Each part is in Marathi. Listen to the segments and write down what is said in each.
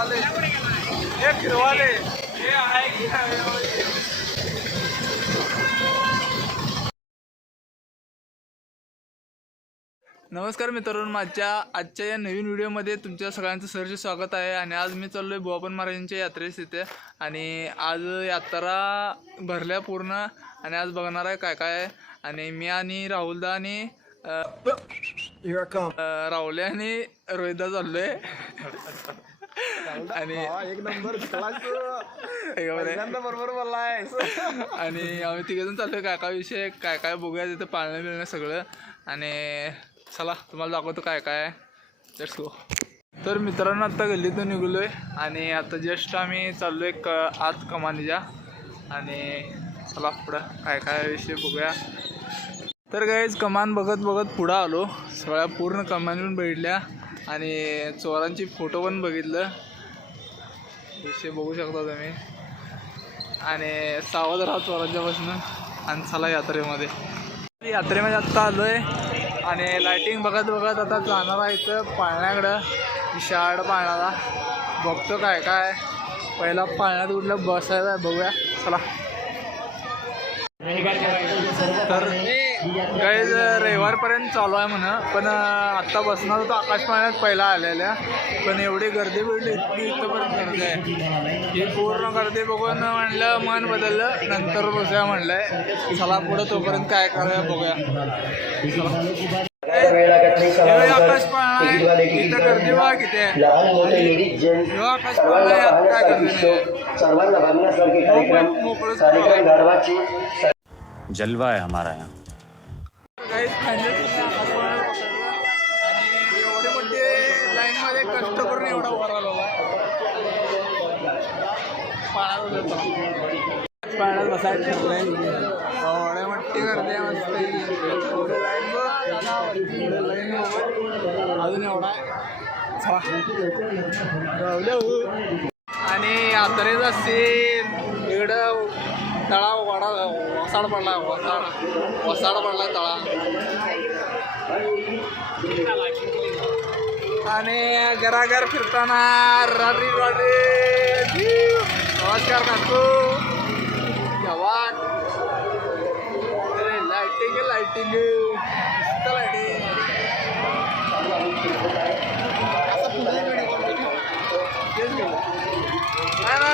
नमस्कार मित्रांनो, माझ्या आजच्या या नवीन व्हिडिओमध्ये तुमच्या सगळ्यांचं सहर्ष स्वागत आहे. आणि आज मी चाललो आहे बुवापन महाराजांच्या यात्रेस तिथे. आणि आज यात्रा भरल्या पूर्ण. आणि आज बघणार आहे काय काय आहे. आणि मी आणि राहुलदा आणि राहुल आणि रोहितदा चाललो आहे. आणि एक नंबर बरोबर बोललाय. आणि आम्ही तिघेजण चाललोय काय काय विषय काय काय बघूया तिथे पाळणं बिळणं सगळं. आणि चला तुम्हाला दाखवतो काय काय आहे. Let's go. तर मित्रांनो आत्ता गल्लीतून निघलोय आणि आता जस्ट आम्ही चाललोय आत कमानीच्या. आणि चला पुढं काय काय विषय बघूया. तर गाईज कमान बघत बघत पुढं आलो. सगळ्या पूर्ण कमानीतून बघितल्या आणि चोरांची फोटो पण बघितलं. विषय बघू शकता तुम्ही. आणि सावध राहा चोरांच्यापासून. आणि चला यात्रेमध्ये आत्ता आलो आहे. आणि लायटिंग बघत बघत आता जाणार आहे इथं पाळण्याकडं, विशाळ पाळण्याला. बघतो काय काय. पहिला पाळण्यात कुठलं बसायचं आहे बघूया चला. तर काही रविवारपर्यंत चालू आहे म्हणा. पण आत्ता बसणार होतं आकाश पाळण्यात पहिला आलेल्या. पण एवढी गर्दी बिर्दी इतकी इथंपर्यंत गर्दी आहे. ही पूर्ण गर्दी बघून म्हणलं मन बदललं. नंतर बसूया म्हणलं आहे. चला पुढं तोपर्यंत काय करूया बघूया. आकाश पाळणा आहे इथं गर्दी बघा किती आहे. आकाश पाळणा आहे काय गर्दी मोकळं जलवा है हमारा यहाँ. आणि एवढे मोठे लाईनमध्ये कष्ट करून एवढा वर आलेला आहे. पाण्यात बसायला ठरलंय. एवढ्या मोठी गर्दी आहे मस्त. लाईन अजून एवढा आहे. आणि यात्रेचा सीन इकडं तळा वाडा वसाड पडला. वसाड पडला तळा. आणि घराघर फिरताना रात्री नमस्कार काकू जवान. लाइटिंग लाइटिंग मस्त लाइटिंग.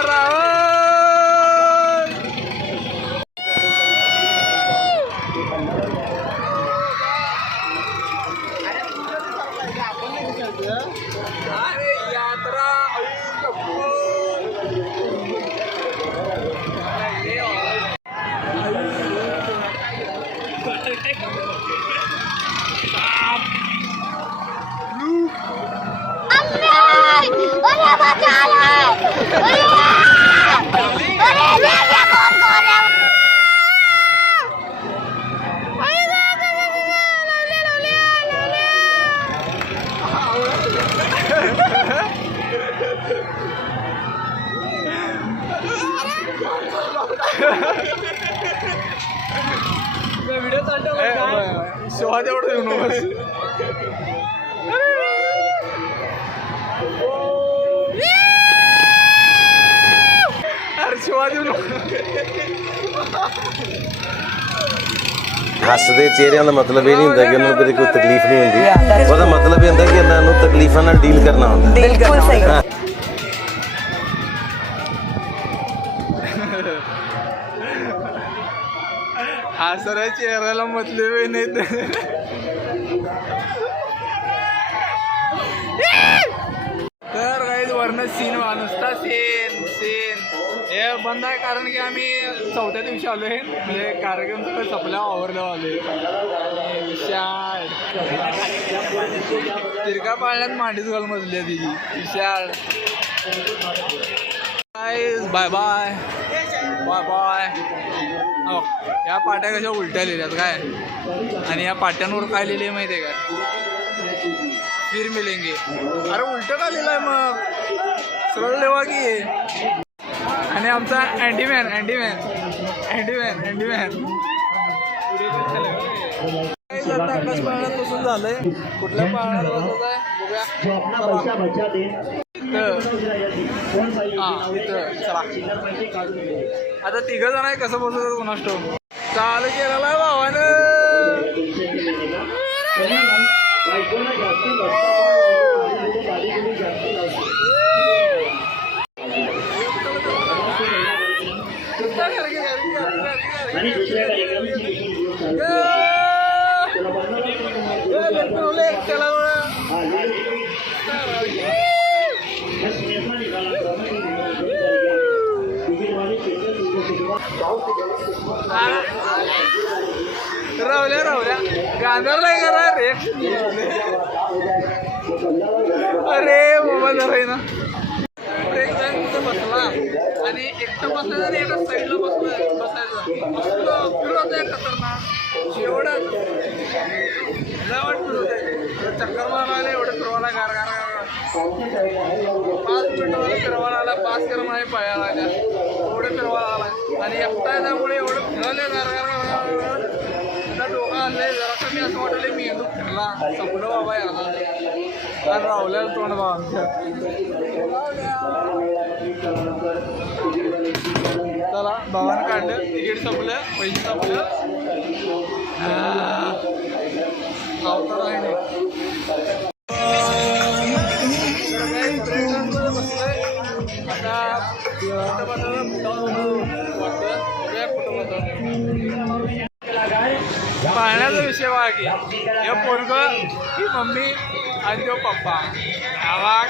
राहुल अरे यात्रा व्हिडिओ चालतो शिवा तेवढं येऊ नको. अरे शिवा देऊ नको. ਹੱਸਦੇ ਚਿਹਰਿਆਂ ਦਾ ਮਤਲਬ ਇਹ ਨਹੀਂ ਹੁੰਦਾ ਕਿ ਉਹਨਾਂ ਨੂੰ ਕਦੇ ਕੋਈ ਤਕਲੀਫ ਨਹੀਂ ਹੁੰਦੀ. ਉਹਦਾ ਮਤਲਬ ਇਹ ਹੁੰਦਾ ਕਿ ਇਹਨਾਂ ਨੂੰ ਤਕਲੀਫਾਂ ਨਾਲ ਡੀਲ ਕਰਨਾ ਹੁੰਦਾ. ਬਿਲਕੁਲ ਸਹੀ. हसऱ्या चेहऱ्याला मतलब नाही. तर काही वर्ण सीन नुसता सीन सीन हे बंद आहे. कारण की आम्ही चौथ्या दिवशी आलो आहे. म्हणजे कार्यक्रम सगळं संपल्या आवरलं आले. विशाळ तिरका पाळण्यात मांडीच घालून बसली आहे तिची विशाळ. Bye bye bye bye. हो या पाट्या कशा उलट्या लिहिल्यात काय. आणि या पाट्यांवर काय लिहिले माहिती आहे का. फिर मिलेंगे. अरे उलटं का लिहिलंय मग. सरळ लिहा की. आणि आमचा अँडीमॅन अँडीमॅन अँडीमॅन अँडीमॅन आकाश पाळण्यात बसून झालंय. कुठल्या पाळण्यात बसत आहे बघूया. हां इथं चला. आता तिघं जण आहे कसं बसवतात कोणास ठाऊक. चालू केलेला आहे भावानं. रावल्या गाणार नाही करा रे. अरे बाबा जरा ना एक जण तिथं बसला आणि एकटं बसला आणि एका साईडला बसायचं फिरवतोय खतरनाक एवढं चक्कर मारायला एवढं फिरवायला गार 5 मिनिटं फिरवायला आला 5 करून आहे पायाला आल्या एवढं फिरवायला आला आणि एकटा त्यामुळे एवढं फिरवले गार डोका आणले जरा कमी असं वाटले मेंदू फिरला संपलं बाबा याला आणि रावल्या तोंड बाबा आमच्या. चला भावानं काढलं तिकीट संपलं पैसे संपलं सावकार आहे नाही. आता पाहण्याचा विषय बघा की हे पोरगं ही मम्मी आणि तो पप्पा आवाज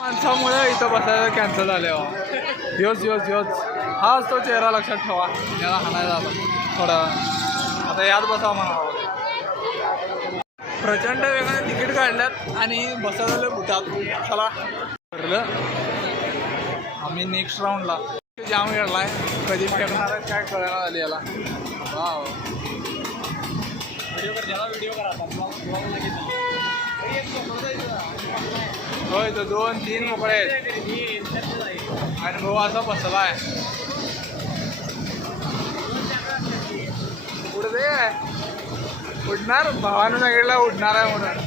माणसामुळे इथं बसायला कॅन्सल झाले. योच हाच तो चेहरा लक्षात ठेवा. याला हाणायला आला थोडा आता यात बसा म्हणावं. प्रचंड वेगाने तिकीट काढल्यात आणि बसायला बुटात. चला ठरलं आम्ही नेक्स्ट राऊंडला जाम वेळलाय कधी फेकणार आहे काय कळणार आली याला. वाव व्हिडिओ करा होय तो 2-3 मोकळे आहेत आणि भाऊ असा बसला आहे पुढे उडणार भावानं सांगितलं उडणार आहे म्हणून.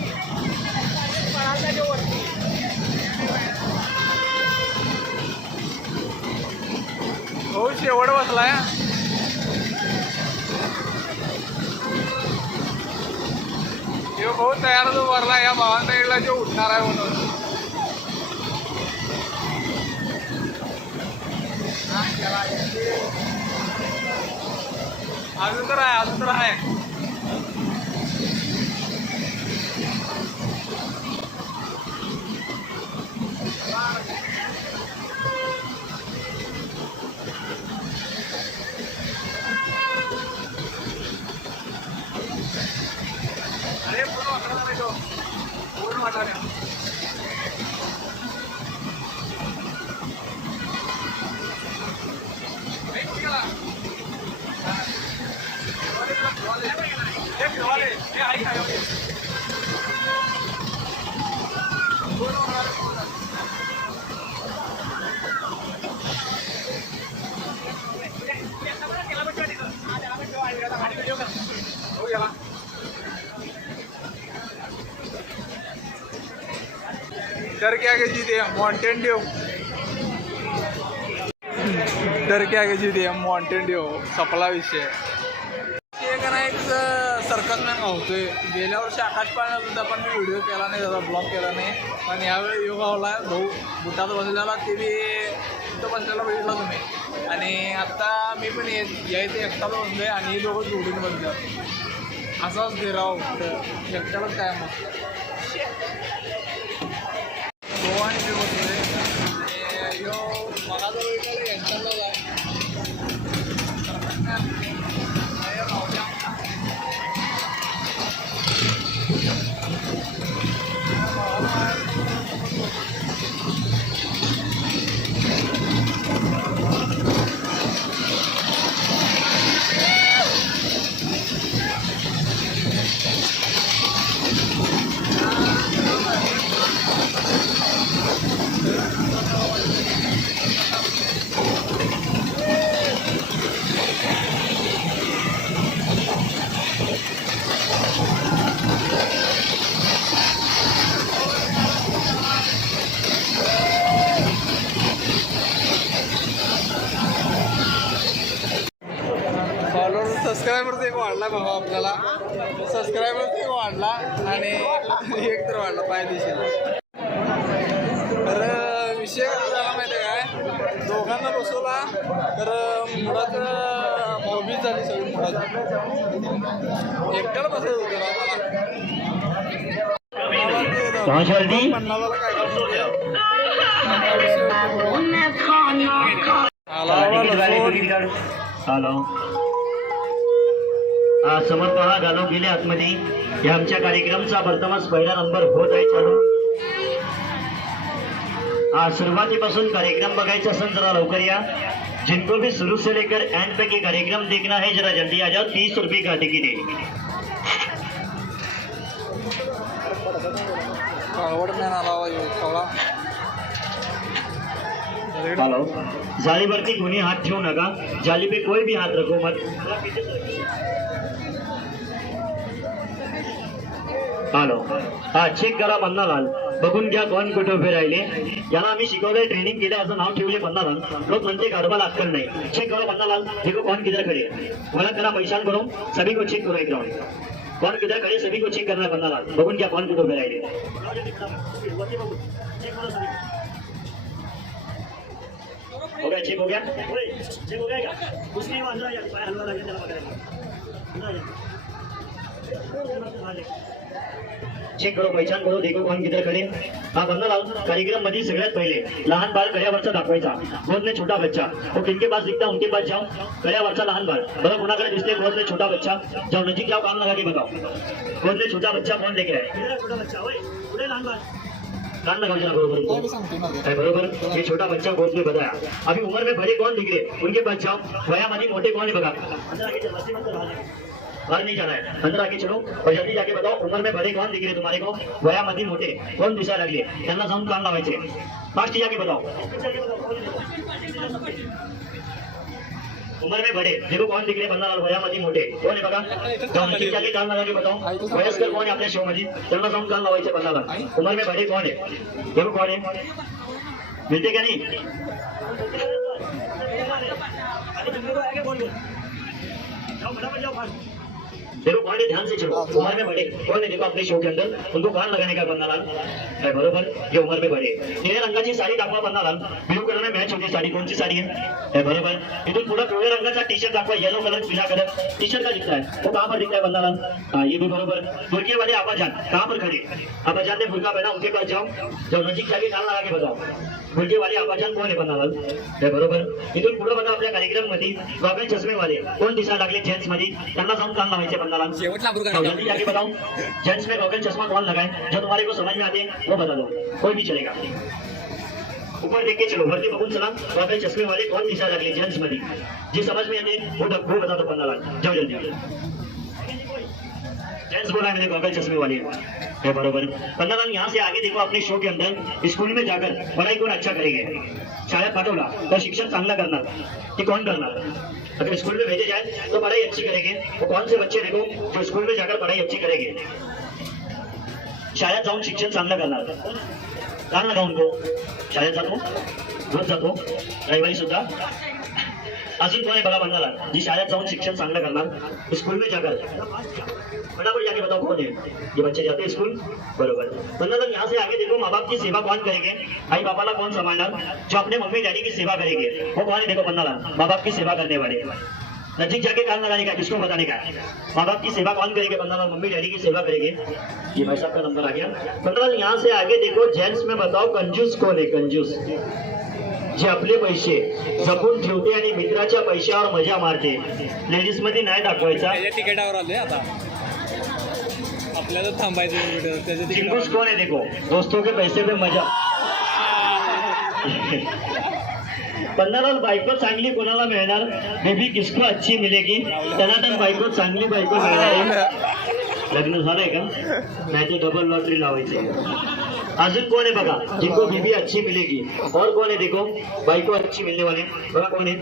हो शेवट बसलाय भाऊ तयार जो भरला या भावानं सांगितलं जो उठणार आहे म्हणून. अजून तर आहे अरे पूर्ण वाटणार डर के आगे जीते माउंटेन ड्यू. डर के आगे जीते माउंटेन ड्यू सपला विषय. एक ना एक सर्कस मॅन गावतोय. गेल्या वर्षी आकाश पाळण्यात सुद्धा पण मी व्हिडिओ केला नाही त्याचा ब्लॉग केला नाही पण यावेळी योग गावला भाऊ बुटात बसलेला ते बी तिथं बसलेला बघितला तुम्ही. आणि आत्ता मी पण यायचं एकटाला बसलोय आणि हे दोघं जोडून बसतात असाच दे राव एकट्यालाच काय मग गोवाने बी बसलोय आणि यो मला जर यांच्याला फॉलोअर सबस्क्रायबरचा एक वाढला बाबा आपल्याला. सबस्क्रायबरचा एक वाढला आणि एक तर वाढला पायदेशीला. तर विषय कसा झाला माहिती आहे काय, दोघांना बसवला तर मुळात हॉबीज झाली सगळी. मुळात एकट्याला बसायचं होतं पन्नासाला काय हॅलो समोर पहा गालो गेले आतमध्ये. हे आमच्या कार्यक्रमचा प्रथमच पहिला नंबर होत आहे चालू. सुरुवातीपासून कार्यक्रम बघायचा असेल जरा लवकर या. जिनको भी शुरू से लेकर एंड तक ये कार्यक्रम देखना है जरा जल्दी आ जाओ. 30 रुपये का टिकट है. हेलो जालीवरती कोणी हात ठेवू नका. जाली पे कोई भी हाथ रखो मत. हॅलो हा चेक करा पन्नालाल. बघून घ्या कोण कुठे उभे राहिले. याला आम्ही शिकवलंय ट्रेनिंग केलं असं नाव ठेवले पन्नालाल. लोक म्हणते गाडवाला अक्कल नाही. चेक करो पन्नालाल. देखो कौन किधर खड़े. मला करा पहचान करो सभी को चेक करो एक राउंड. कौन किधर खड़े सभी को चेक करना पन्नालाल. बघून घ्या कोण कुठे उभे राहिले. हो गया चेक हो गया. चेक हो गया क्या कुछ नहीं बांध रहा यार. पाय हलवा लगे त्याला बघायला. चेक करो पहचान करो देखो कौन किधर खड़े. हा पन्नालाल कार्यक्रम मध्ये सगळ्यात पहिले लहान बाळ कड्यावरचा दाखवायचा. गोद में छोटा बच्चा वो किनके पास दिखता उनके पास जाओ. कड्यावरचा लहान बाळ बघा कुणाकडे दिसते. गोद में छोटा बच्चा जाओ नजीक जाओ काम लगा के बताओ. गोद में छोटा बच्चा कौन लेके आहे. छोटा बच्चा होय पुढे लहान बाळ. कान लगाओ जरा बरोबर. बरोबर ये छोटा बच्चा गोद में बताया. अभी उम्र में बड़े कौन दिख रहे उनके पास जाओ. वयामध्ये मोठे कौन है बघा. बाहर नहीं जाना है अंदर आके चलो और जल्दी जाके बताओ उम्र में बड़े कौन दिख रहे तुम्हारे को. वयामध्ये मोठे कौन दिसायला लागले त्यांना जाऊन कान लावायचे. फास्ट जाके बताओ. उम्र में बड़े देखो कौन दिख रहे पन्नालाल. वयामध्ये मोठे कोण आहे बघा. जाऊन नक्की जाके कान लगा के बताओ. वयस्कर कोण आहे आपल्या शो मध्ये त्यांना जाऊन कान लावायचे पन्नालाल. उम्र में बड़े कौन है देखो कौन है. मिलते क्या नहीं. देखो कौन है ध्यान से चलो. उम्र में बड़े कौन है देखो अपने शो के अंदर उनको कान लगाने का पन्नालाल. बरोबर ये उम्र में बड़े. नीले रंगाची साडी दाखवा पन्नालाल. ब्लू कलर में मॅच होती साडी कोणची साडी है. बरोबर इथून पुढे पिवळ्या रंगाचा टी शर्ट दाखवा. येलो कलर पीला कलर टी शर्ट का दिखता है वो कहाँ पर दिखता है पन्नालाल. हाँ ये भी बरोबर. बुरके वाले आबाजान कहाँ पर खड़े. आबाजान ने बुरका पहना उनके पास जाओ. जब नजीक जाके कान लगा के बताओ. बुरके वाले आबाजान कोण आहे पन्नालाल. बरोबर इथून पुढे बघा आपल्या कार्यक्रम मध्ये गॉगल चष्मे वाले कोण दिसायला लागले जेंट्स मध्ये त्यांना जाऊन कान लावायचे पन्नालाल. जल्दी जाके बताओ जेंट्स में गॉगल चश्मा कौन लगाए जो तुम्हारे को समझ में आते हैं वो बता दो. कोई भी चलेगा. ऊपर देख के चलो वरती बघून चला. गॉगल चश्मे वाले कौन दिसायला लागले जेंट्स मध्ये जे समझ में आते वो बता दो पन्नालाल. जाओ जल्दी. जेंट्स बोला है मैंने गॉगल चश्मे वाले है. बरोबर पन्नालाल यहाँ से आगे देखो अपने शो के अंदर स्कूल में जाकर पढ़ाई कौन अच्छा करेंगे. शाळेत पाठवला तर शिक्षण चांगला करणार ते कौन करणार. अगर स्कूल में भेजे जाए तो पढ़ाई अच्छी करेंगे. वो कौन से बच्चे देखो जो स्कूल में जाकर पढ़ाई अच्छी करेंगे. शाळेत जाऊन शिक्षण चांगलं करणार. कान लगा उनको. शाळेत जातो रोज जातो रविवारी सुद्धा. अजून कोण आहे बघा पन्नालाल जी शाळेत जाऊन शिक्षण चांगलं करणार. स्कूल में जाकर फटाफट जाके बताओ कौन है. ये बच्चे जाते हैं स्कूल. बरोबर पन्नालाल यहाँ से आगे देखो माँ बाप की सेवा कौन करेंगे. आई पापा ला कौन संभालणार. जो अपने मम्मी डैडी की सेवा करेंगे वो कौन है देखो पन्नालाल. माँ बाप की सेवा करने वाले. नजीक जाके कान लगाने का किसको बताने का. माँ बाप की सेवा कौन करेंगे पन्नालाल. मम्मी डैडी की सेवा करेंगे. ये भाई साहब का नंबर आ गया. पन्नालाल यहाँ से आगे देखो जेंट्स में बताओ कंजूस कौन है. कंजूस जे आपले पैसे जपून ठेवते आणि मित्राच्या पैशावर मजा मारते. लेडीज मध्ये नाही दाखवायचा. तिकिटावर आले आता आपल्याला थांबायचं. चिंगूस कौन है देखो दोस्तों के पैसे पे मजा. पन्नालाल बायको चांगली कोणाला मिळणार. बेबी किसको अच्छी मिलेगी. त्यांना तर बायको चांगली बायको मिळणार. लग्न झालंय का नाही तर डबल लॉटरी लावायची. अजून कोण आहे बघा जिनको बीबी अच्छी मिलेगी. और कौन है देखो बाइको अच्छी मिलने वाले बघा कौन है.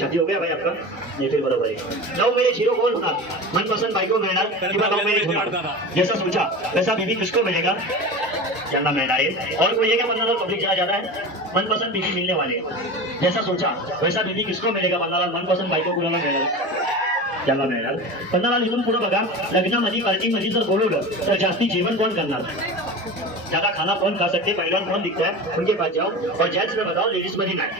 शादी हो गया भाई आपका नहीं फिर बरोबर है. लव मैरिज हीरो कौन होणार. मनपसंद बाइको मिळणार किंवा लव मैरिज होणार. जैसा सोचा वैसा बीबी किसको मिलेगा. जानना मिलना है. और कोई है क्या पन्नालाल पब्लिक जहाँ ज्यादा है. मनपसंद बीबी मिलने वाले जैसा सोचा वैसा बीबी किसको मिलेगा पन्नालाल. मनपसंद बाइको कुणाला मिळेल. त्याला मिळणार. पन्नाला इथून पुढे बघा, लग्नामध्ये पार्टीमध्ये जर बोलवलं तर जास्ती जेवण कोण करणार, ज्यादा खाना कौन खा सकते, पहलवान कौन दिखता है उनके पास जाओ. और जेंट्स में बताओ, लेडीज मध्ये नाही.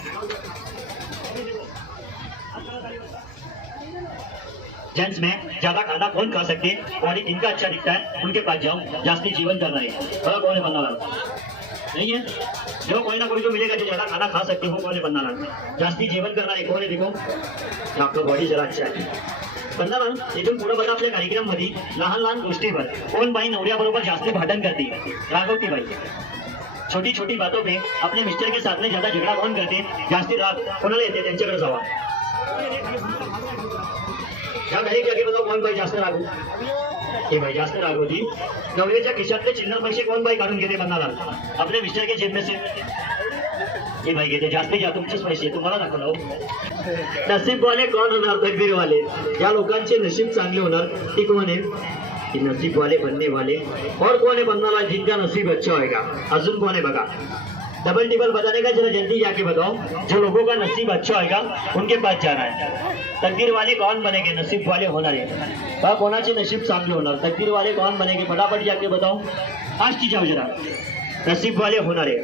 जेंट्स में ज्यादा खाना कौन खा सकते, बॉडी किनका अच्छा दिखता है उनके पास जाओ, जास्ती जीवन करना है. बड़ा कौन है बनना नहीं है, जो कोई ना कोई तो मिलेगा जो ज्यादा खाना खा सकते हो. कौन है बनना जास्ती जीवन करना है, कौन है देखो, आपका बॉडी जरा अच्छा आहे. बनना इथून पुढे बघा, आपल्या कार्यक्रम मध्ये लहान लहान गोष्टीवर कोण बाई नवऱ्याबरोबर जास्ती भांडण करते, रागवती बाई. छोटी छोटी बातों पे अपने मिस्टर के साथ में ज्यादा झगड़ा कौन करते, जास्ती राग कोणाला येते त्यांच्याकडे जावा. या घरी की आगे बताओ, कौन बाई जास्त रागू, हे बाई जास्त राग होती. नवऱ्याच्या खिशातले चिल्लर पैसे कोण बाई काढून घेते बनणार, आपले मिस्टर के जेब में से हे बाई घेते जास्ती, जा तुमचेच पैसे तुम्हाला दाखवलं. नसीब वाले कौन होणार, तकदीर वाले. या लोकांचे नशीब चांगले होणार, ती कोण आहे, कि नसीब वाले बनने वाले. और कौन है बनने वाला, जिनका नसीब अच्छा होगा. अजून कौन है बघा, डबल टेबल बताने का जरा जल्दी जाके बताओ. जो लोगों का नसीब अच्छा होगा उनके पास जाना है. तकदीर वाले कौन बनेंगे, नसीब वाले होणार आहे का, कोणाचे नसीब चांगले होणार, तकदीर वाले कौन बनेंगे, फटाफट जाके बताओ. फास्ट जाओ जरा, नसीब वाले होणार आहे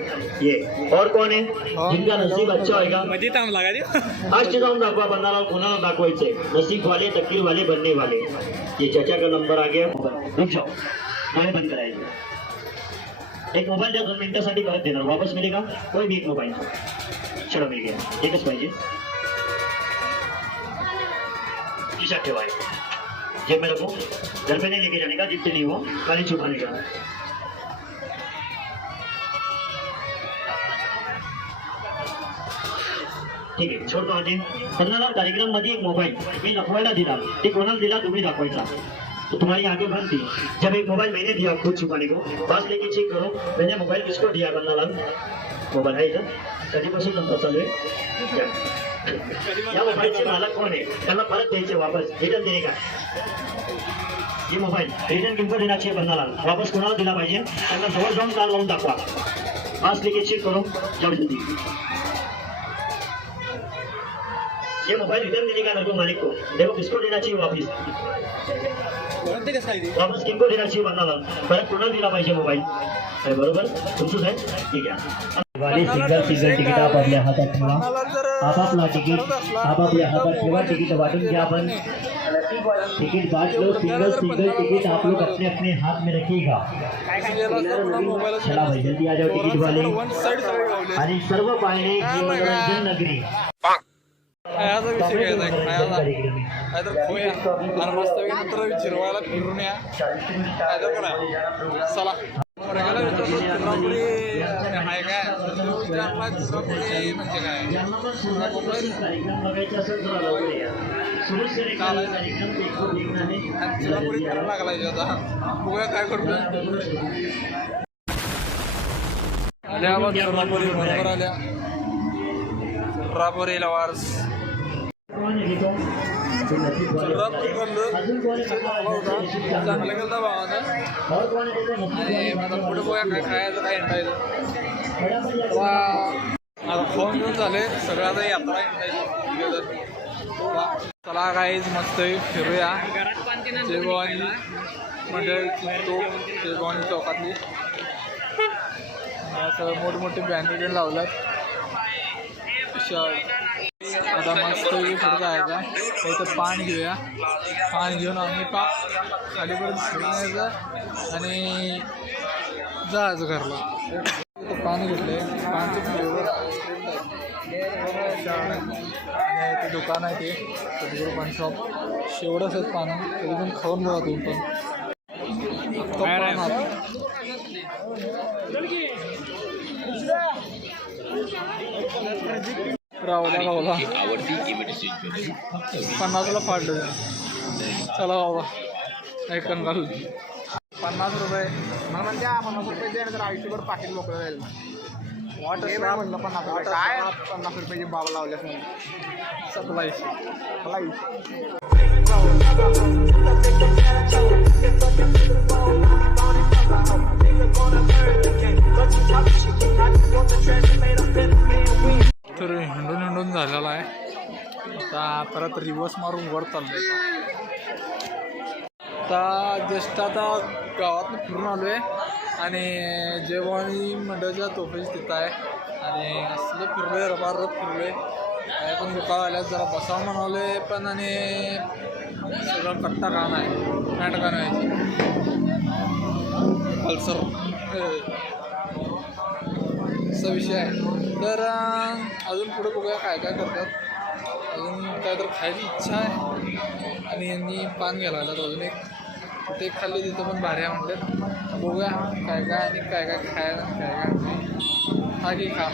ये. और कौन है जिनका नसीब अच्छा होगा, फास्ट जाऊन दाखवा बनणार, कोणाला दाखवायचंय. नसीब वाले, तकदीर वाले, बनने वाले. ये चाचा का नंबर आ गया, रुक जाओ, गाणे बंद करायचे. एक मोबाईल द्या, 2 मिनिटासाठी परत देणार, वापस मिळेगा कोई भी एक मोबाईल. चलो मिल गया, एकच पाहिजे. खिशात ठेवा, जेब में रखो, घर पे नहीं लेके जाने का, जितने नहीं हो खाली छुपाने का. ठीक आहे, छोडतो आधी. पन्नाला कार्यक्रम मध्ये एक मोबाईल मी दाखवायला दिला, ते कोणाला दिला तुम्ही दाखवायचा. तो तुम्हारी आंखें बंद थी. जब एक मोबाइल मैंने दिया खुद छुपाने को, पास लेके चेक करो मैंने मोबाइल किसको दिया, बनना लाल मोबाईल आहे इथं, कधीपासून नंतर चालू आहे. या मोबाईलचे मालक कोण आहे, त्यांना परत द्यायचे, वापस रिटर्न देणे का. ये मोबाईल रिटर्न किनको देना चाहिए, बनना लाल वापस कोणाला दिला पाहिजे, त्यांना जवळ जाऊन काल लावून दाखवा. पास लेके चेक करो, जाओ जल्दी. ये मोबाइल रिटर्न देने का मेरे मालिक को, देखो किसको देना चाहिए वापस किनको देना चाहिए बनना, परत कोणाला दिला पाहिजे मोबाईल. बरोबर तुमचंच आहे, ठीक आहे. वाले सिंगल तिकीट आपापल्या हातात ठेवा, आपापला तिकीट आपापल्या हातात ठेवा. तिकीट वाटून घ्या आपण, तिकीट बांट लो. सिंगल टिकट आप लोग अपने अपने हाथ में रखिएगा. चला भाई जल्दी आ जाओ टिकीट वाले. आणि सर्व पाहणे ही मनोरंजन नगरी. खायचा विषय घ्यायचा आहे, खायचा काय तर खाऊया आणि मस्त नंतर चिरवायला फिरून या, काय तर करा. चला प्रगाला विचारतो चित्रापुरी आहे काय, चित्रापुरी म्हणजे काय, चित्रापुरी करायला लागला आता, बघूया काय करतो. आल्या बघ चित्रापुरी बरोबर आल्या, चित्रापुरी लवार्स चांगलं केलं भावानं. आणि आता पुढे बघूया काय खायचं काय हिंडायचं. आता फोन घेऊन झाले सगळं, आता यात्रा हिंडायची. चला काहीच मस्त फिरूया. जयभवानी मंडळ जयभवानी चौकातली सगळं मोठमोठे बॅनर लावल्यात. आता मस्त पुढे जायचा, इथं पान घेऊया. पान घेऊन आम्ही खालीपर्यंत फिरायचं आणि जायचं घरला. इथं पान घेतलंय, पानचं फ्लेवर ते दुकान आहे, ते सद्गुरू पान शॉप. शेवढंच आहेत पानं, तरी पण खाऊन बघा तुम्ही पण. रावला गावला 50ला फाडलं. चला बाबा एक कंगाल 50 रुपये मला म्हणते 50 रुपये दे, तर आयुष्यभर पाकिट मोकळं जाईल. वाटत म्हणलं 50 रुपये काय, 50 रुपयाची बाबा लावल्यास म्हणून सप्लाय तर हिंडून झालेला आहे. आता परत रिवर्स मारून वर चाललंय. आता जस्ट आता गावातनं फिरून आलो आहे आणि जयभवानी मंडळाच्या तोफेच तिथं आहे आणि असलं फिरलो आहे रबारब फिरलो आहे काय पण दुकान आल्यात जरा बसावं म्हणाले पण आणि सगळं कट्टा काम आहे नाटका नाही पल्सर असा विषय आहे तर अजून पुढे बघूया काय काय करतात अजून काय तर खायची इच्छा आहे आणि यांनी पान घ्यायला लागलं अजून एक ते खाल्ली तिथं पण भारी आहे म्हणतात बघूया काय काय आणि काय काय खायला काय काय हा की खा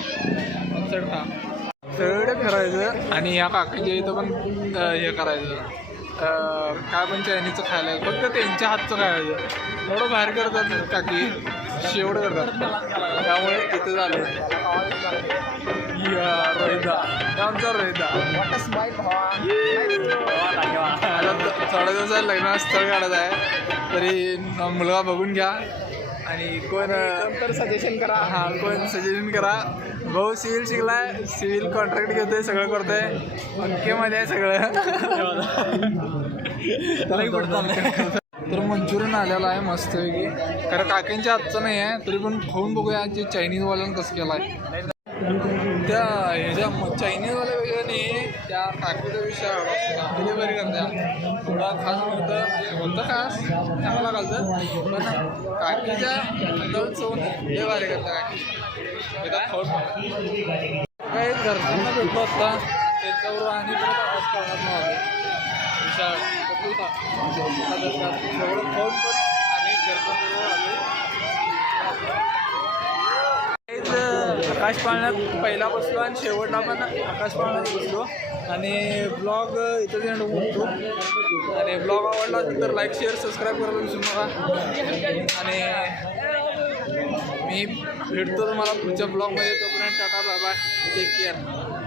चढ खा सगळं करायचं आणि या काकीच्या इथं पण हे करायचं काय पण चायनीजचं खायला फक्त त्यांच्या हातचं खायचं एवढं बाहेर करतात काकी शेवट करतात त्यामुळे इथं झालं रोहिदा आमचा रोहिदा थोड्या दिवसात लग्न स्थळ काढत आहे तरी मुलगा बघून घ्या आणि कोण तर सजेशन करा हां कोण सजेशन करा भाऊ सिव्हिल शिकलाय सिव्हिल कॉन्ट्रॅक्ट घेतोय सगळं करतोय अंकेमध्ये आहे सगळं तर मंचुरियन आलेलं आहे मस्तपैकी कारण काकींच्या हातचं नाही आहे तरी पण खाऊन बघूया जे चायनीजवाल्यानं कसं केलं आहे त्या ह्याच्या चायनीजवाल्या वेगळ्याने त्या काकीचा विषय डिलिव्हरी करत्या थोडा खास होतं खास चांगला घालतं पण काकीच्या हातावर चव नाही लय भारी करता काकी काही घरच्यांना भेटलो असता त्याच्यावर आणि परत आवाज करणार नव्हते विशाळ एवढं खाऊन पण आणि घरच्यांबरोबर आलो आकाश पाळण्यात पहिला बसलो आणि शेवटला पण आकाश पाळण्यात बसलो आणि ब्लॉग इथं एंड होतो आणि ब्लॉग आवडला तर लाईक शेअर सबस्क्राईब करायला विसरू नका आणि मी भेटतो तुम्हाला पुढच्या ब्लॉगमध्ये तोपर्यंत tata bye bye take care